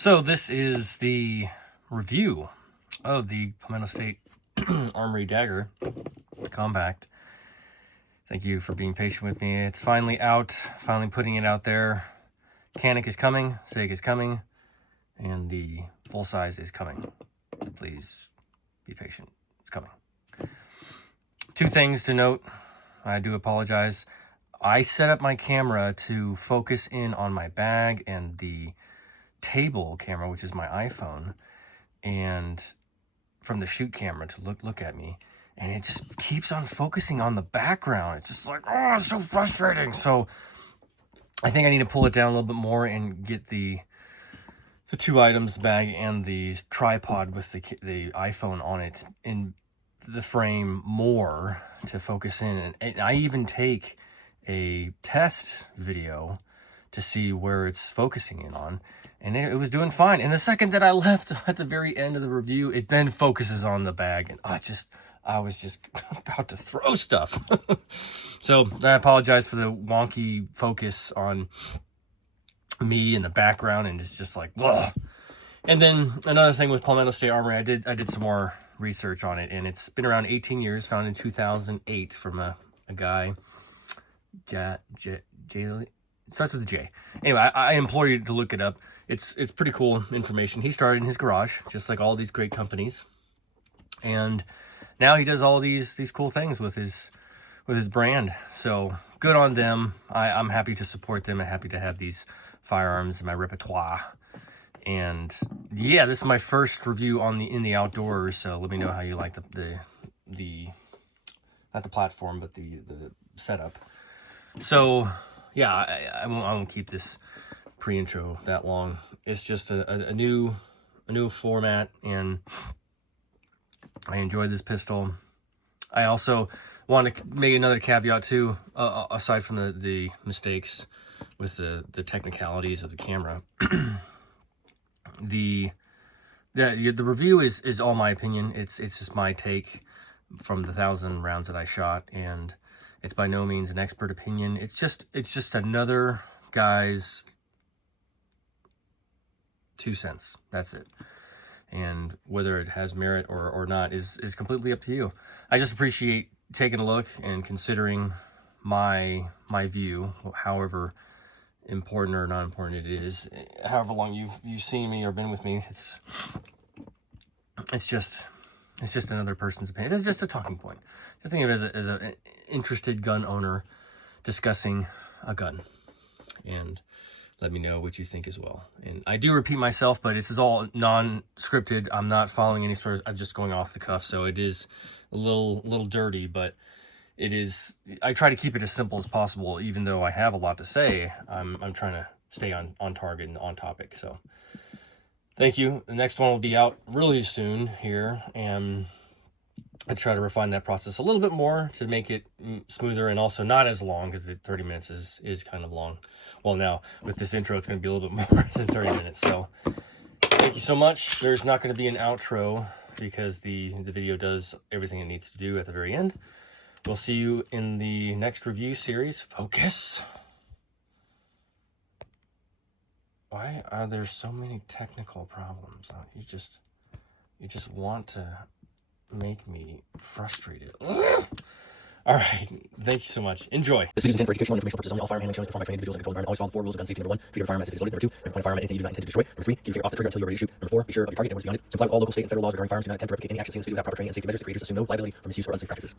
So this is the review of the Palmetto State Armory Dagger Compact. Thank you for being patient with me. It's finally out, finally putting it out there. Canik is coming, SIG is coming, and the full size is coming. Please be patient, it's coming. Two things to note, I do apologize. I set up my camera to focus in on my bag and the table camera, which is my iPhone, and from the shoot camera to look at me, and it just keeps on focusing on the background. It's just like, oh, it's so frustrating. So I think I need to pull it down a little bit more and get the two items, the bag and the tripod with the iPhone on it, in the frame more to focus in. And I even take a test video to see where it's focusing in on, and it was doing fine. And the second that I left at the very end of the review, it then focuses on the bag, and I was just about to throw stuff. So I apologize for the wonky focus on me in the background, and it's just like, ugh. And then another thing with Palmetto State Armory, I did some more research on it, and it's been around 18 years, founded in 2008 from a guy, it starts with a J. Anyway, I implore you to look it up. It's pretty cool information. He started in his garage, just like all these great companies, and now he does all these cool things with his brand. So good on them. I'm happy to support them. I'm happy to have these firearms in my repertoire. And yeah, this is my first review on in the outdoors. So let me know how you like the not the platform, but the setup. So yeah, I won't keep this pre-intro that long. It's just a new format, and I enjoy this pistol. I also want to make another caveat too, aside from the mistakes with the technicalities of the camera. The review is all my opinion. It's just my take from the 1,000 rounds that I shot, and it's by no means an expert opinion. It's just another guy's 2 cents. That's it. And whether it has merit or not is completely up to you. I just appreciate taking a look and considering my view, however important or not important it is, however long you've seen me or been with me. It's just another person's opinion. It's just a talking point. Just think of it as an interested gun owner discussing a gun, and let me know what you think as well. And I do repeat myself, but this is all non-scripted. I'm not following any sort of, I'm just going off the cuff, so it is a little dirty, but it is, I try to keep it as simple as possible. Even though I have a lot to say, I'm trying to stay on target and on topic. So thank you. The next one will be out really soon here, and I try to refine that process a little bit more to make it smoother, and also not as long, because 30 minutes is kind of long. Well, now with this intro, it's going to be a little bit more than 30 minutes. So thank you so much. There's not going to be an outro because the video does everything it needs to do at the very end. We'll see you in the next review series. Focus. Why are there so many technical problems? You just want to make me frustrated. Ugh. All right, thank you so much. Enjoy. This video is intended for educational and informational purposes only. All firearm handling shown is performed by trained individuals in a controlled environment. Always follow the 4 rules of gun safety. Number 1, treat your firearm as if it's loaded. Number 2, never point a firearm at anything you do not intend to destroy. Number 3, keep your finger off the trigger until you're ready to shoot. Number 4, be sure of your target and where it's beyond it. Comply with all local, state, and federal laws regarding firearms. Do not attempt to replicate any actions seen in this video without proper training and safety measures. The creators assume no liability for misuse or unsafe practices.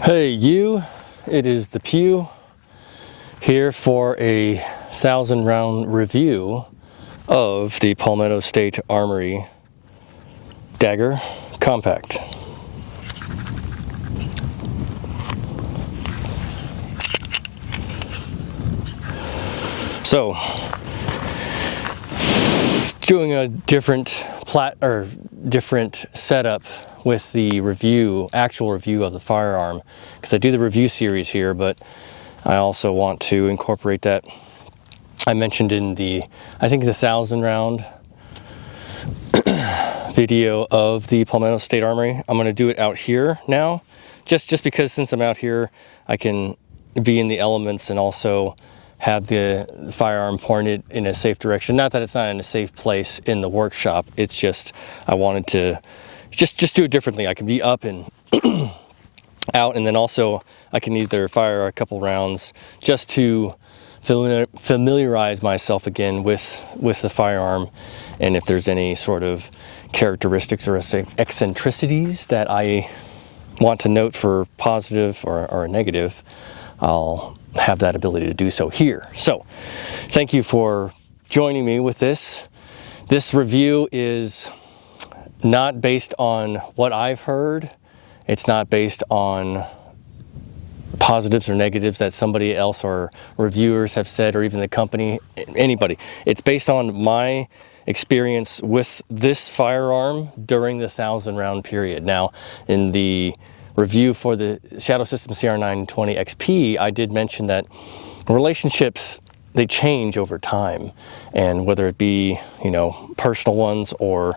Hey you, it is the Pew here for a 1,000 round review of the Palmetto State Armory Dagger Compact. So, doing a different different setup with the actual review of the firearm, because I do the review series here, but I also want to incorporate that I mentioned in I think the 1,000 round video of the Palmetto State Armory. I'm going to do it out here now, just because since I'm out here, I can be in the elements and also have the firearm pointed in a safe direction. Not that it's not in a safe place in the workshop. It's just I wanted to just do it differently. I can be up and out, and then also I can either fire a couple rounds just to familiarize myself again with the firearm, and if there's any sort of characteristics or eccentricities that I want to note for positive or negative, I'll have that ability to do so here. So thank you for joining me with this. This review is not based on what I've heard. It's not based on positives or negatives that somebody else or reviewers have said, or even the company, anybody. It's based on my experience with this firearm during the 1,000 round period. Now, in the review for the Shadow System CR920 XP, I did mention that relationships, they change over time, and whether it be, personal ones or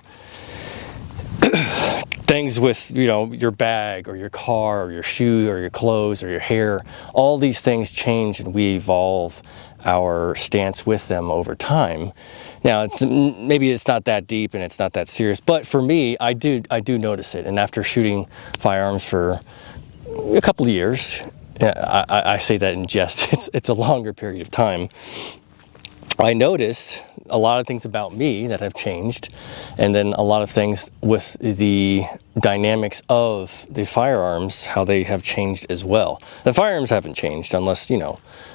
things with, your bag or your car or your shoe or your clothes or your hair, all these things change and we evolve our stance with them over time. Now, maybe it's not that deep and it's not that serious, but for me, I do notice it. And after shooting firearms for a couple of years, I say that in jest, it's a longer period of time, I noticed a lot of things about me that have changed, and then a lot of things with the dynamics of the firearms, how they have changed as well. The firearms haven't changed unless,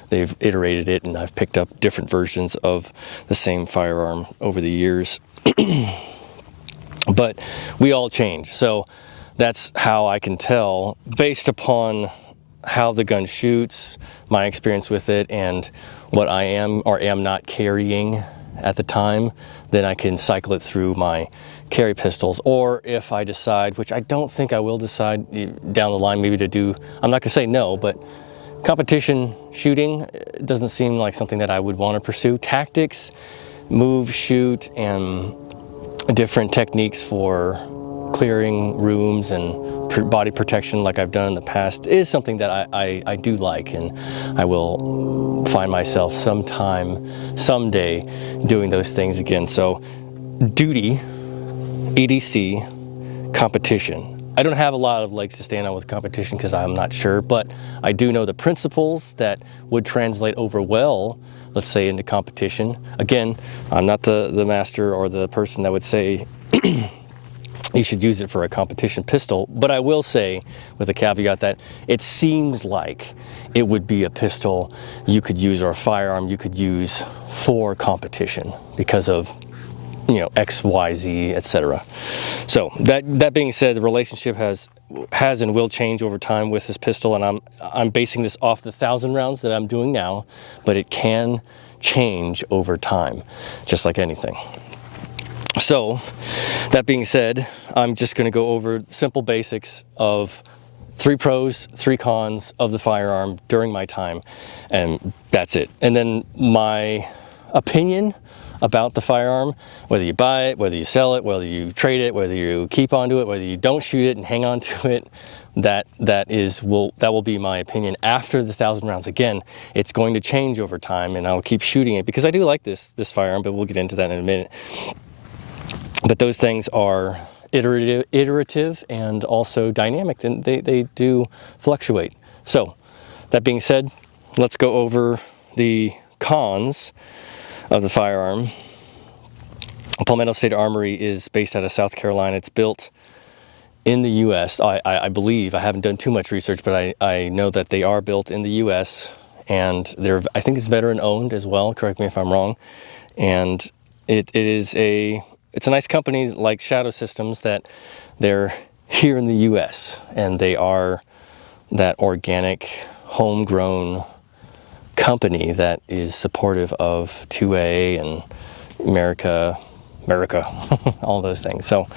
they've iterated it and I've picked up different versions of the same firearm over the years. But we all change. So that's how I can tell, based upon how the gun shoots, my experience with it, and what I am or am not carrying at the time, then I can cycle it through my carry pistols. Or if I decide, which I don't think I will decide down the line, maybe to do, I'm not gonna say no, but competition shooting doesn't seem like something that I would want to pursue. Tactics, move, shoot, and different techniques for clearing rooms and body protection like I've done in the past is something that I do like, and I will find myself someday doing those things again. So duty, EDC, competition. I don't have a lot of legs to stand on with competition because I'm not sure, but I do know the principles that would translate over well, let's say, into competition. Again, I'm not the master or the person that would say you should use it for a competition pistol, but I will say, with a caveat, that it seems like it would be a pistol you could use, or a firearm you could use for competition because of, X, Y, Z, etc. So that being said, the relationship has and will change over time with this pistol, and I'm basing this off the 1,000 rounds that I'm doing now, but it can change over time, just like anything. So, that being said, I'm just going to go over simple basics of 3 pros, 3 cons of the firearm during my time, and that's it. And then my opinion about the firearm, whether you buy it, whether you sell it, whether you trade it, whether you keep onto it, whether you don't shoot it and hang on to it, that will be my opinion after the 1,000 rounds. Again, it's going to change over time, and I'll keep shooting it because I do like this firearm, but we'll get into that in a minute. But those things are iterative and also dynamic, and they do fluctuate. So, that being said, let's go over the cons of the firearm. Palmetto State Armory is based out of South Carolina. It's built in the U.S. I believe, I haven't done too much research, but I know that they are built in the U.S. and I think it's veteran owned as well. Correct me if I'm wrong. And it's a nice company like Shadow Systems that they're here in the U.S. and they are that organic, homegrown company that is supportive of 2A and America America, all those things. So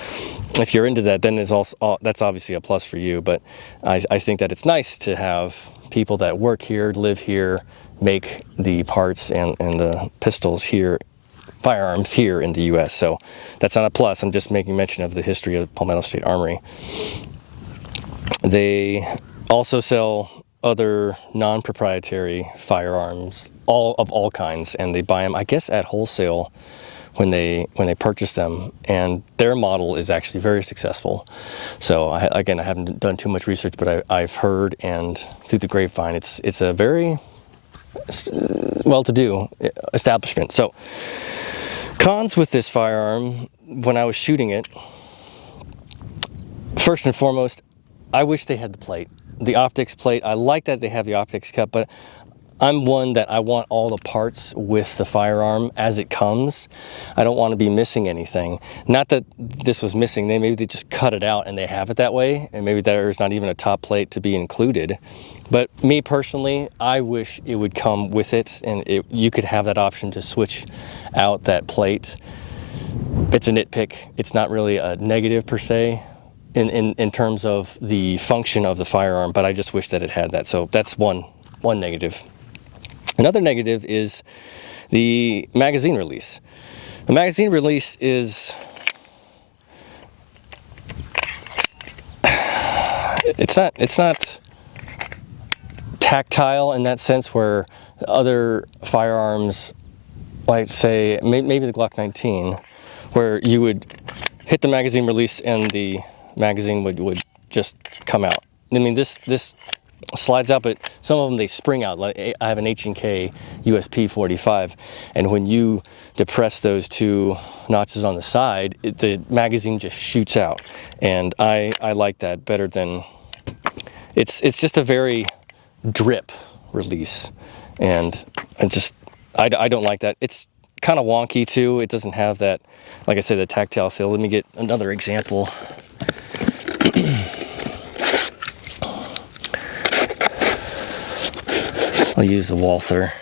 if you're into that, then it's also, that's obviously a plus for you. But I think that it's nice to have people that work here, live here, make the parts and the pistols here, firearms here in the U.S. So that's not a plus. I'm just making mention of the history of Palmetto State Armory. They also sell other non-proprietary firearms, all kinds, and they buy them, I guess, at wholesale when they purchase them, and their model is actually very successful. So again, I haven't done too much research, but I've heard, and through the grapevine, it's a very well-to-do establishment. So cons with this firearm, when I was shooting it, first and foremost, I wish they had the plate. The optics plate, I like that they have the optics cut, but I'm one that I want all the parts with the firearm as it comes. I don't want to be missing anything. Not that this was missing, maybe they just cut it out and they have it that way, and maybe there's not even a top plate to be included. But me personally, I wish it would come with it, and you could have that option to switch out that plate. It's a nitpick. It's not really a negative per se in terms of the function of the firearm, but I just wish that it had that. So that's one negative. Another negative is the magazine release. The magazine release is, it's not tactile in that sense, where other firearms, like say maybe the Glock 19, where you would hit the magazine release and the magazine would just come out. I mean, this slides out, but some of them they spring out. Like I have an H&K USP 45, and when you depress those two notches on the side, the magazine just shoots out, and I like that better than it's just a very drip release, and I don't like that. It's kind of wonky too. It doesn't have that, like I said, the tactile feel. Let me get another example. I'll use the Walther.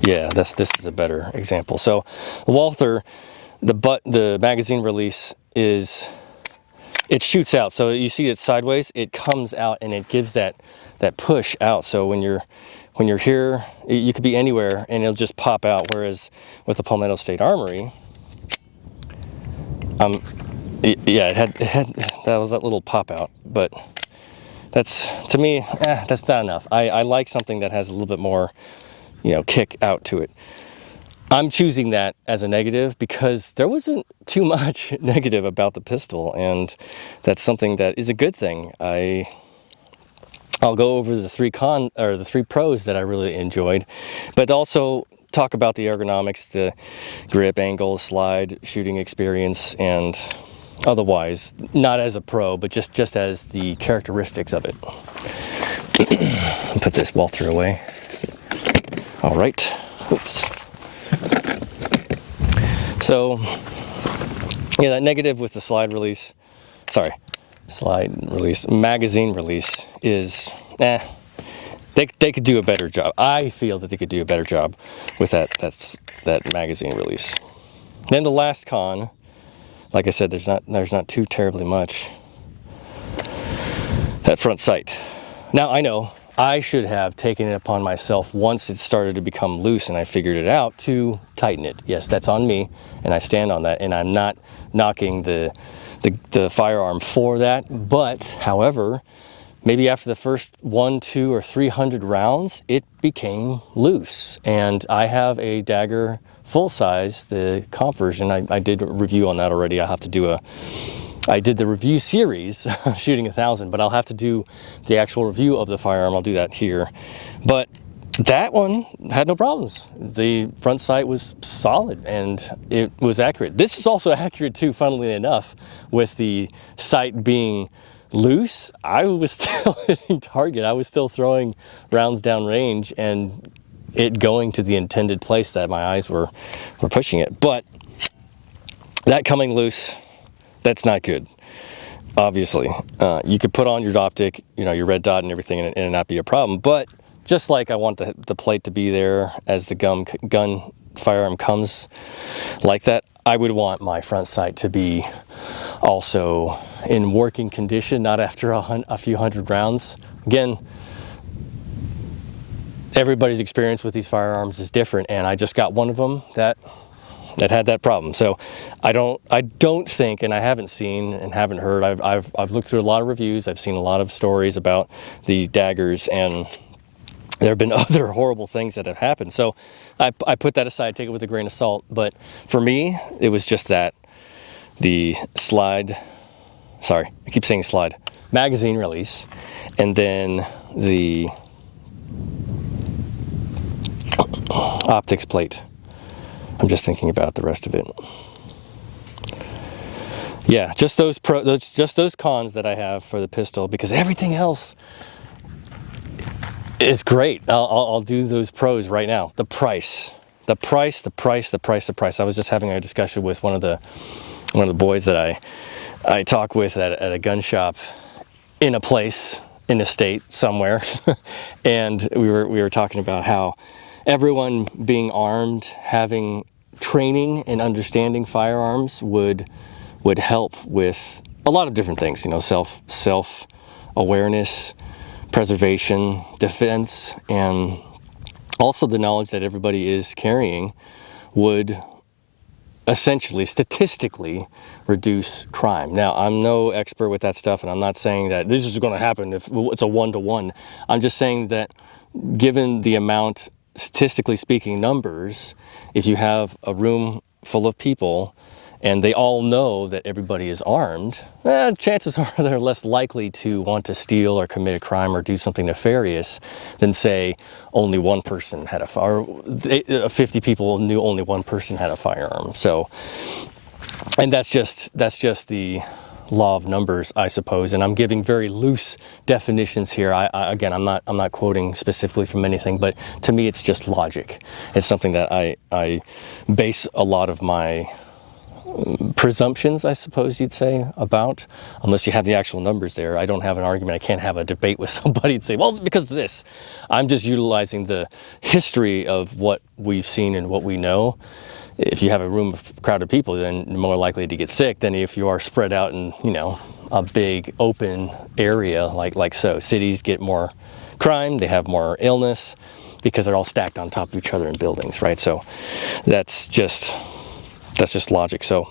Yeah, this is a better example. So the Walther, the magazine release is, it shoots out. So you see it sideways, it comes out and it gives that push out. So when you're here, you could be anywhere and it'll just pop out. Whereas with the Palmetto State Armory, yeah, it had that was that little pop out, but that's, to me, that's not enough. I like something that has a little bit more, kick out to it. I'm choosing that as a negative because there wasn't too much negative about the pistol, and that's something that is a good thing. I'll go over the three pros that I really enjoyed, but also talk about the ergonomics, the grip, angle, slide, shooting experience, and otherwise, not as a pro, but just as the characteristics of it. Put this Walther away. All right. Oops. So, yeah, that negative with the magazine release is, they could do a better job. I feel that they could do a better job with that magazine release. Then the last con, like I said, there's not too terribly much. That front sight. Now I know I should have taken it upon myself once it started to become loose and I figured it out to tighten it. Yes, that's on me, and I stand on that, and I'm not knocking the firearm for that. But however, maybe after the first 100, 200, or 300 rounds, it became loose, and I have a Dagger full size, the comp version. I did a review on that already. I did the review series, shooting 1,000, but I'll have to do the actual review of the firearm. I'll do that here. But that one had no problems. The front sight was solid and it was accurate. This is also accurate too, funnily enough, with the sight being loose. I was still hitting target. I was still throwing rounds down range and it going to the intended place that my eyes were pushing it. But that coming loose, that's not good, obviously. You could put on your optic, your red dot and everything, and it not be a problem. But just like I want the plate to be there as the gun firearm comes like that, I would want my front sight to be also in working condition, not after a few hundred rounds. Again, everybody's experience with these firearms is different, and I just got one of them that had that problem. So I don't think, and I haven't seen and haven't heard, I've looked through a lot of reviews, I've seen a lot of stories about the daggers, and there have been other horrible things that have happened. So I put that aside, take it with a grain of salt. But for me, it was just that the magazine release, and then the optics plate. I'm just thinking about the rest of it. Yeah, just those cons that I have for the pistol, because everything else is great. I'll do those pros right now. The price. I was just having a discussion with one of the boys that I talk with at a gun shop in a state somewhere, and we were talking about how everyone being armed, having training and understanding firearms would help with a lot of different things, self awareness, preservation, defense, and also the knowledge that everybody is carrying would essentially, statistically, reduce crime. Now, I'm no expert with that stuff, and I'm not saying that this is going to happen if it's a one-to-one. I'm just saying that given the amount, statistically speaking, numbers, if you have a room full of people and they all know that everybody is armed, chances are they're less likely to want to steal or commit a crime or do something nefarious than, say, only one person had or 50 people knew only one person had a firearm. So, and that's just the law of numbers, I suppose. And I'm giving very loose definitions here. Again, I'm not quoting specifically from anything, but to me, it's just logic. It's something that I base a lot of my presumptions, I suppose you'd say, about, unless you have the actual numbers there. I don't have an argument. I can't have a debate with somebody and say, well, because of this. I'm just utilizing the history of what we've seen and what we know. If you have a room of crowded people, then you're more likely to get sick than if you are spread out in, a big open area like so. Cities get more crime, they have more illness because they're all stacked on top of each other in buildings, right? So that's just logic. So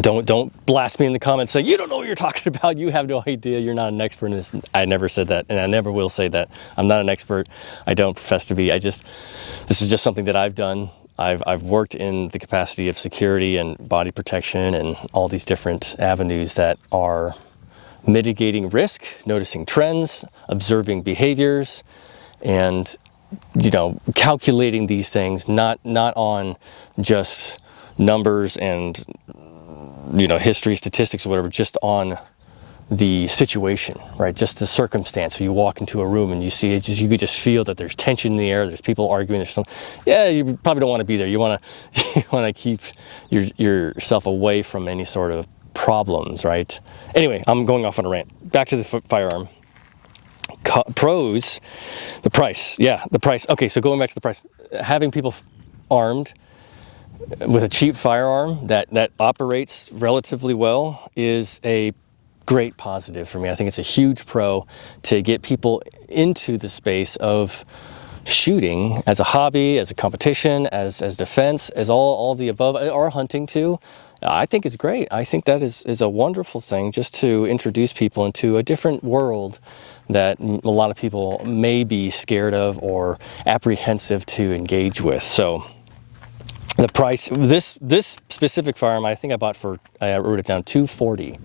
don't blast me in the comments saying, you don't know what you're talking about, you have no idea, you're not an expert in this. I never said that, and I never will say that. I'm not an expert. I don't profess to be. This is just something that I've done. I've worked in the capacity of security and body protection and all these different avenues that are mitigating risk, noticing trends, observing behaviors, and calculating these things not on just numbers and history, statistics, or whatever, just on the situation, right? Just the circumstance. So you walk into a room and you see it, you could just feel that there's tension in the air, there's people arguing, there's something. Yeah, you probably don't want to be there. You want to keep yourself away from any sort of problems, right? Anyway, I'm going off on a rant. Back to the firearm. Pros, the price. Yeah, the price. Okay, so going back to the price, having people armed with a cheap firearm that operates relatively well is a great positive for me. I think it's a huge pro to get people into the space of shooting as a hobby, as a competition, as defense, as all the above, or hunting too. I think it's great. I think that is a wonderful thing, just to introduce people into a different world that a lot of people may be scared of or apprehensive to engage with. So the price, this specific firearm, I think I bought I wrote it down, $240.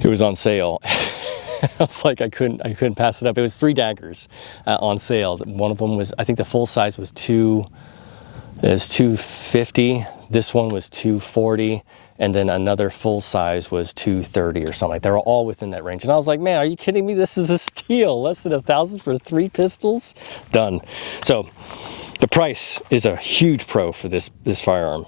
It was on sale. I was like, I couldn't pass it up. It was 3 daggers on sale. One of them was, I think the full size was $250. This one was $240, and then another full size was $230 or something. Like, they were all within that range. And I was like, man, are you kidding me? This is a steal. Less than $1,000 for 3 pistols? Done. So the price is a huge pro for this firearm.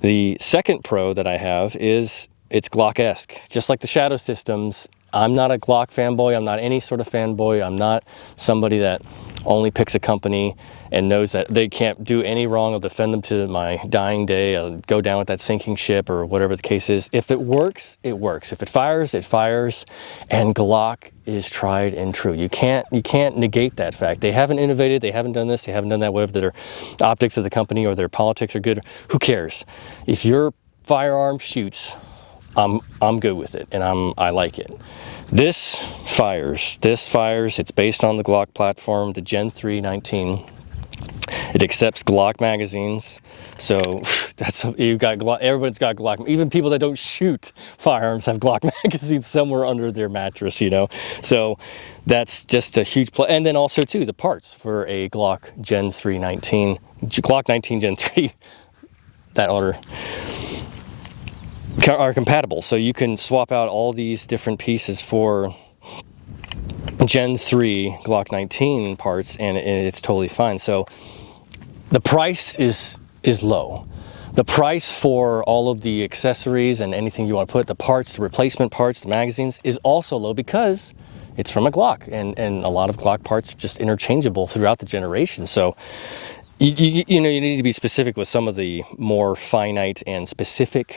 The second pro that I have is it's Glock-esque. Just like the Shadow Systems, I'm not a Glock fanboy. I'm not any sort of fanboy. I'm not somebody that only picks a company and knows that they can't do any wrong. I'll defend them to my dying day. I'll go down with that sinking ship or whatever the case is. If it works, it works. If it fires, it fires. And Glock is tried and true. You can't negate that fact. They haven't innovated. They haven't done this. They haven't done that. Whatever their optics of the company or their politics are good. Who cares? If your firearm shoots, I'm good with it, and I like it. This fires. It's based on the Glock platform, the Gen 3 19. It accepts Glock magazines, so you got Glock. Everybody's got Glock. Even people that don't shoot firearms have Glock magazines somewhere under their mattress, you know. So that's just a huge plus. And then also too, the parts for a Glock Gen 3 19, Glock 19 Gen 3, that order, are compatible. So you can swap out all these different pieces for Gen 3 Glock 19 parts, and it's totally fine. So the price is low. The price for all of the accessories and anything you want to put, the parts, the replacement parts, the magazines, is also low because it's from a Glock, and a lot of Glock parts are just interchangeable throughout the generation. So you know, you need to be specific with some of the more finite and specific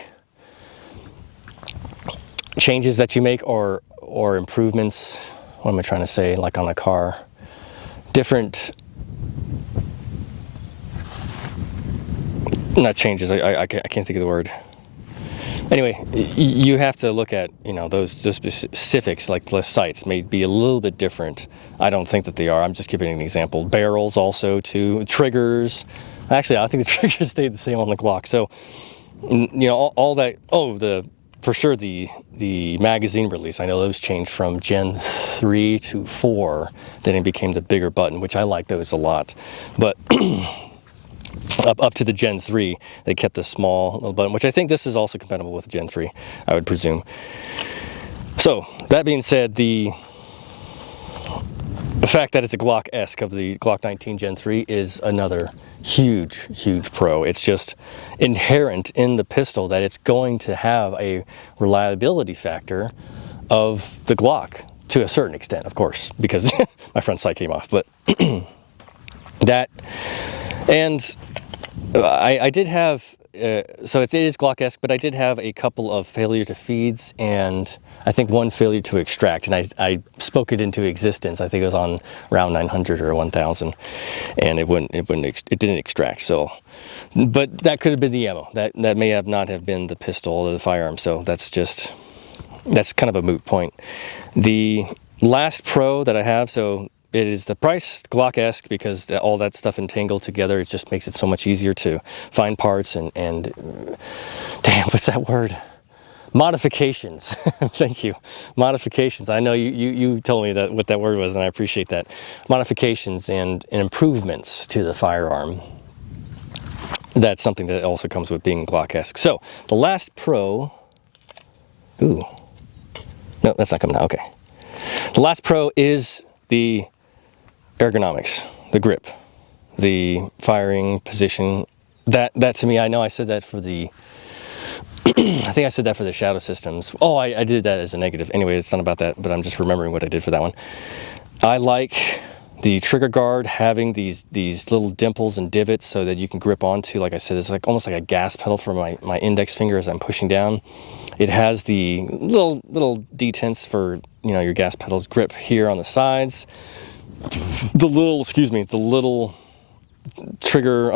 changes that you make, or improvements. What am I trying to say? Like on a car, different, not changes. I can't think of the word. Anyway, you have to look at, you know, those specifics, like the sights may be a little bit different. I don't think that they are. I'm just giving an example. Barrels also too. Triggers. Actually, I think the triggers stayed the same on the Glock. So, you know, all that. Oh, for sure the magazine release. I know those changed from Gen 3 to 4. Then it became the bigger button, which I like those a lot. But up to the Gen 3, they kept the small little button, which I think this is also compatible with Gen 3, I would presume. So, that being said, the fact that it's a Glock-esque of the Glock 19 Gen 3 is another huge pro. It's just inherent in the pistol that it's going to have a reliability factor of the Glock to a certain extent, of course, because my front sight came off. But that, and I did have, so it is Glock-esque, but I did have a couple of failure to feeds and I think one failure to extract, and I spoke it into existence. I think it was on round 900 or 1000, and it didn't extract. So, but that could have been the ammo. That may not have been the pistol or the firearm. So that's kind of a moot point. The last pro that I have, so it is the price, Glock-esque, because all that stuff entangled together, it just makes it so much easier to find parts and damn, what's that word? Modifications. Thank you. Modifications. I know you told me that what that word was, and I appreciate that. Modifications and improvements to the firearm. That's something that also comes with being Glock-esque. So the last pro. Ooh. No, that's not coming out. Okay. The last pro is the ergonomics, the grip, the firing position. That to me, I know I said that for the I think I said that for the shadow systems. Oh, I did that as a negative. Anyway, it's not about that, but I'm just remembering what I did for that one. I like the trigger guard having these little dimples and divots so that you can grip onto. Like I said, it's like almost like a gas pedal for my index finger as I'm pushing down. It has the little detents for, you know, your gas pedals grip here on the sides. The little trigger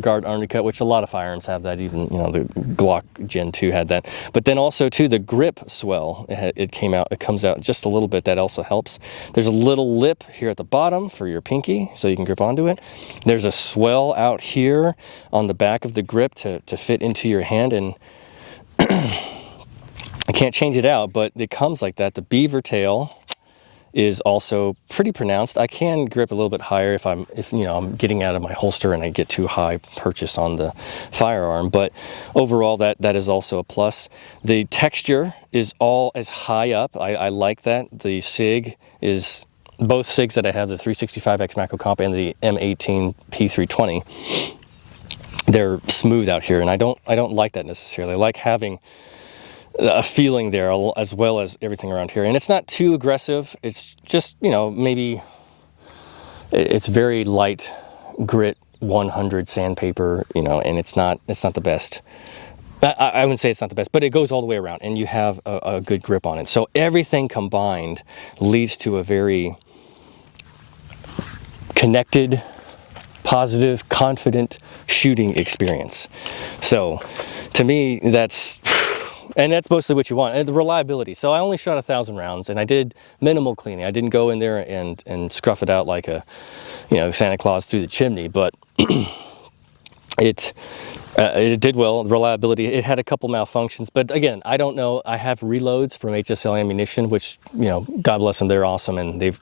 guard undercut, which a lot of firearms have that. Even, you know, the Glock Gen 2 had that. But then also too, the grip swell, it comes out just a little bit. That also helps. There's a little lip here at the bottom for your pinky, so you can grip onto it. There's a swell out here on the back of the grip to fit into your hand, and I can't change it out, but it comes like that. The beaver tail is also pretty pronounced. I can grip a little bit higher if I'm getting out of my holster and I get too high purchase on the firearm, but overall that is also a plus. The texture is all as high up. I like that. The SIG is both SIGs that I have, the 365X Macro Comp and the M18 P320. They're smooth out here, and I don't like that necessarily. I like having a feeling there as well as everything around here, and it's not too aggressive. It's just, you know, maybe it's very light grit 100 sandpaper, you know, and it's not the best. I wouldn't say it's not the best, but it goes all the way around and you have a good grip on it. So everything combined leads to a very connected, positive, confident shooting experience. So to me, that's mostly what you want. And the reliability. So I only shot 1,000 rounds and I did minimal cleaning. I didn't go in there and scruff it out like a, you know, Santa Claus through the chimney, but it did well. The reliability, it had a couple malfunctions, but again, I don't know. I have reloads from HSL Ammunition, which, you know, God bless them, they're awesome and they've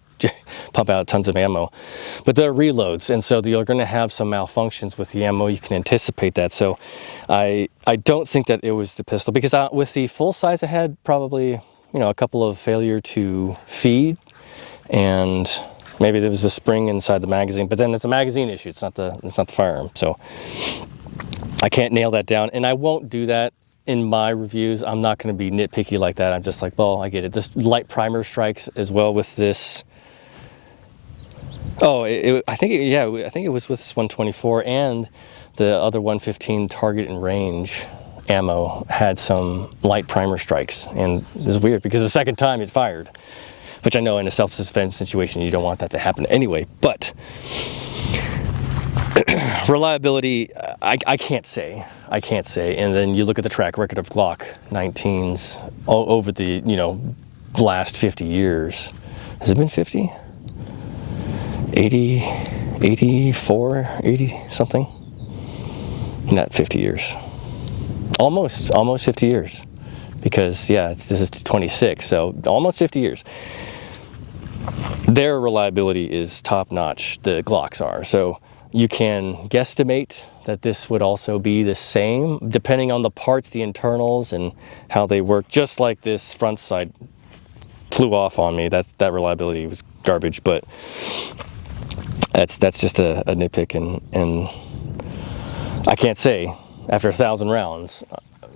pump out tons of ammo, but they're reloads, and so you're going to have some malfunctions with the ammo. You can anticipate that. So I don't think that it was the pistol, because with the full size I had probably, you know, a couple of failure to feed, and maybe there was a spring inside the magazine, but then it's a magazine issue. It's not the firearm. So I can't nail that down, and I won't do that in my reviews. I'm not going to be nitpicky like that. I'm just like, well, I get it. This light primer strikes as well with this. Oh, I think it was with this 124, and the other 115 target and range ammo had some light primer strikes, and it was weird because the second time it fired, which I know in a self-defense situation you don't want that to happen anyway. But reliability, I can't say. And then you look at the track record of Glock 19s over the, you know, last 50 years. Has it been 50? 80, 84, 80 something? Not 50 years. Almost 50 years. Because, yeah, this is 26, so almost 50 years. Their reliability is top notch, the Glocks are. So you can guesstimate that this would also be the same, depending on the parts, the internals, and how they work. Just like this front side flew off on me. That reliability was garbage, but that's just a nitpick, and I can't say after 1,000 rounds.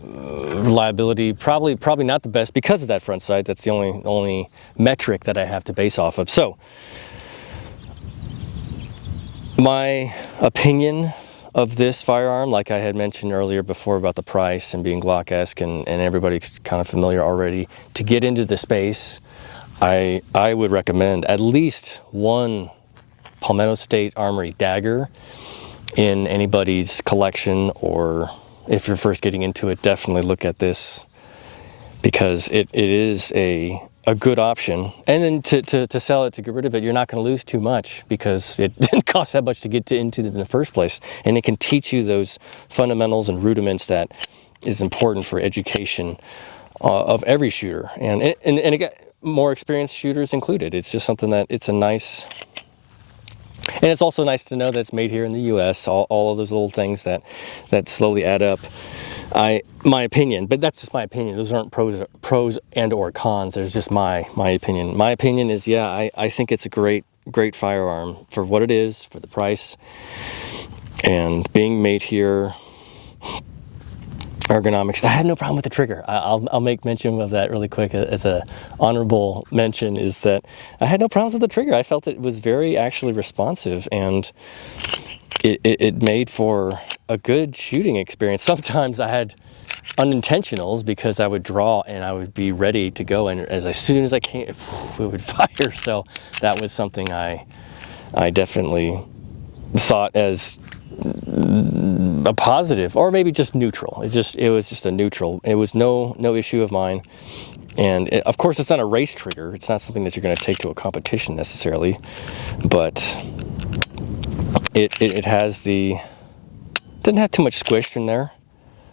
Reliability probably not the best because of that front sight. That's the only metric that I have to base off of. So my opinion of this firearm, like I had mentioned earlier before about the price and being Glock-esque, and everybody's kind of familiar already, to get into the space, I would recommend at least one Palmetto State Armory Dagger in anybody's collection, or if you're first getting into it, definitely look at this, because it is a good option. And then to sell it, to get rid of it, you're not going to lose too much, because it didn't cost that much to get into it in the first place, and it can teach you those fundamentals and rudiments that is important for education of every shooter, and it got more experienced shooters included. It's just something that it's a nice. And it's also nice to know that it's made here in the U.S., all of those little things that slowly add up. My opinion, but that's just my opinion. Those aren't pros and or cons. There's just my opinion. My opinion is, yeah, I think it's a great firearm for what it is, for the price, and being made here. Ergonomics. I had no problem with the trigger. I'll make mention of that really quick as a honorable mention, is that I had no problems with the trigger. I felt it was very actually responsive, and it made for a good shooting experience. Sometimes I had unintentionals because I would draw and I would be ready to go, and as soon as I came, it would fire. So that was something I definitely thought as a positive, or maybe just neutral. It was just a neutral. It was no issue of mine. And of course, it's not a race trigger. It's not something that you're going to take to a competition necessarily, but it has doesn't have too much squish in there.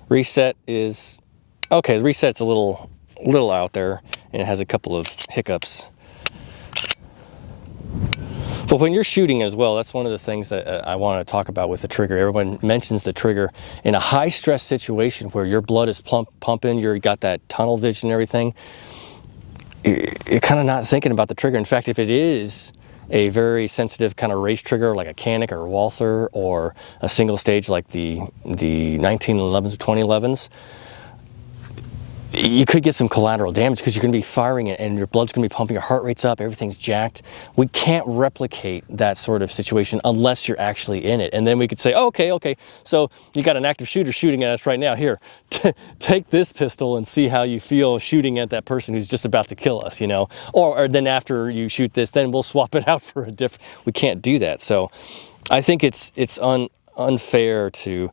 Reset is okay. The reset's a little out there, and it has a couple of hiccups. But when you're shooting as well, that's one of the things that I want to talk about with the trigger. Everyone mentions the trigger in a high-stress situation where your blood is pumping, you've got that tunnel vision and everything. You're kind of not thinking about the trigger. In fact, if it is a very sensitive kind of race trigger, like a Canic or a Walther, or a single stage like the 1911s or 2011s, you could get some collateral damage because you're going to be firing it and your blood's going to be pumping, your heart rate's up, everything's jacked. We can't replicate that sort of situation unless you're actually in it. And then we could say, oh, okay, so you got an active shooter shooting at us right now. Here, take this pistol and see how you feel shooting at that person who's just about to kill us, you know? Or then after you shoot this, then we'll swap it out for a different. We can't do that. So I think it's unfair to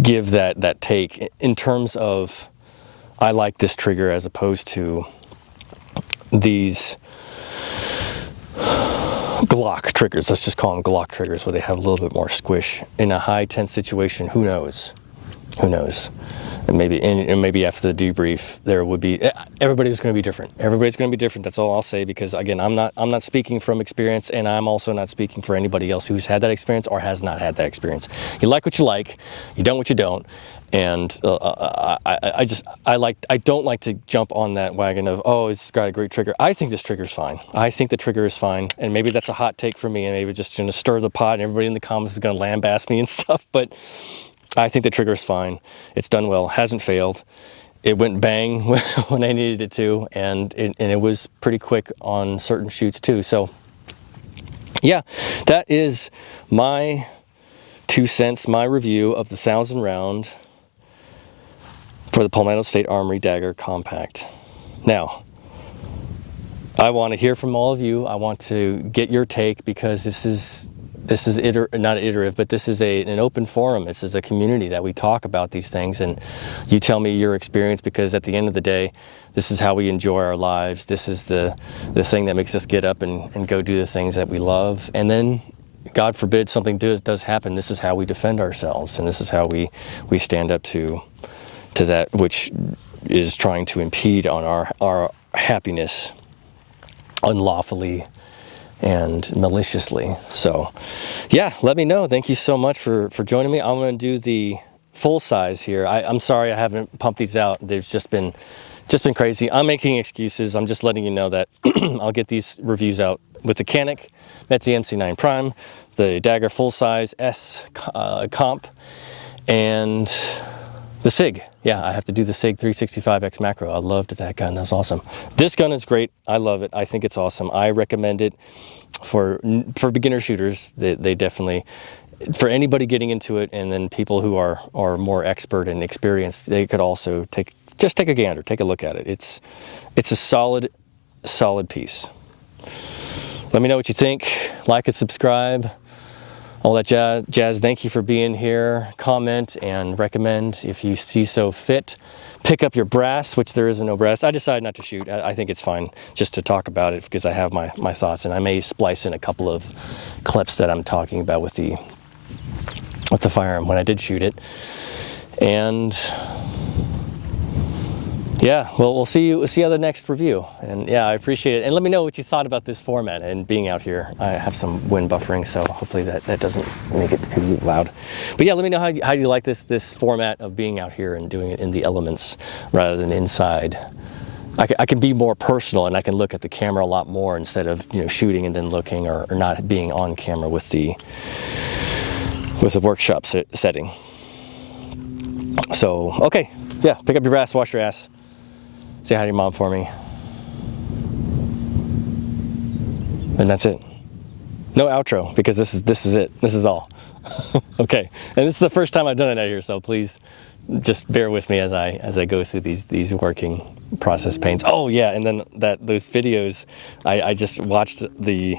give that take in terms of I like this trigger as opposed to these Glock triggers. Let's just call them Glock triggers, where they have a little bit more squish in a high tense situation. Who knows? And maybe after the debrief, there would be, everybody's going to be different. Everybody's going to be different. That's all I'll say, because again, I'm not speaking from experience, and I'm also not speaking for anybody else who's had that experience or has not had that experience. You like what you like, you don't what you don't, and I don't like to jump on that wagon of, oh, it's got a great trigger. I think this trigger's fine. I think the trigger is fine, and maybe that's a hot take for me, and maybe just going to stir the pot, and everybody in the comments is going to lambaste me and stuff, but I think the trigger is fine. It's done well, hasn't failed. It went bang when I needed it to, and it was pretty quick on certain shoots too. So yeah, that is my 2 cents, my review of the 1,000 round for the Palmetto State Armory Dagger Compact. Now, I want to hear from all of you. I want to get your take, because this is not iterative, but this is an open forum. This is a community that we talk about these things, and you tell me your experience, because at the end of the day, this is how we enjoy our lives. This is the thing that makes us get up and go do the things that we love. And then, God forbid, something does happen. This is how we defend ourselves, and this is how we stand up to that which is trying to impede on our happiness unlawfully and maliciously. So yeah, let me know. Thank you so much for joining me. I'm going to do the full size here. I'm sorry I haven't pumped these out. They've just been crazy. I'm making excuses. I'm just letting you know that I'll get these reviews out with the Canic, Metzi MC9 Prime, the Dagger full size S comp, and the SIG. Yeah, I have to do the SIG 365X macro. I loved that gun. That's awesome. This gun is great. I love it. I think it's awesome. I recommend it for beginner shooters. They definitely, for anybody getting into it, and then people who are more expert and experienced, they could also take a gander, take a look at it. It's a solid piece. Let me know what you think. Like and subscribe. All that jazz. Thank you for being here. Comment and recommend if you see so fit. Pick up your brass, which there is no brass. I decided not to shoot. I think it's fine just to talk about it, because I have my thoughts, and I may splice in a couple of clips that I'm talking about with the firearm when I did shoot it. And yeah, well, we'll see you on the next review. And yeah, I appreciate it. And let me know what you thought about this format and being out here. I have some wind buffering, so hopefully that doesn't make it too loud. But yeah, let me know how you like this format of being out here and doing it in the elements rather than inside. I can be more personal, and I can look at the camera a lot more instead of shooting and then looking, or not being on camera with the workshop setting. So okay, yeah, pick up your brass, wash your ass. Say hi to your mom for me. And that's it. No outro, because this is it. This is all. Okay. And this is the first time I've done it out here, so please just bear with me as I go through these working process pains. Oh yeah, and then those videos, I just watched the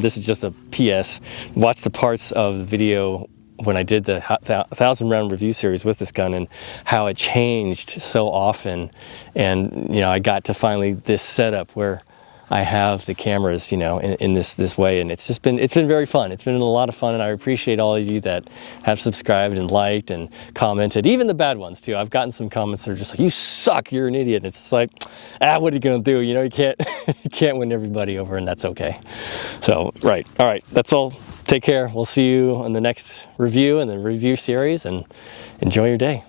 this is just a PS. Watch the parts of the video when I did the 1,000 round review series with this gun, and how it changed so often. And I got to finally this setup where I have the cameras in this way, and it's been very fun. It's been a lot of fun, and I appreciate all of you that have subscribed and liked and commented, even the bad ones too. I've gotten some comments that are just like, you suck, you're an idiot. And it's just like, what are you gonna do? You can't win everybody over, and that's okay. So right, all right, that's all. Take care. We'll see you on the next review and the review series, and enjoy your day.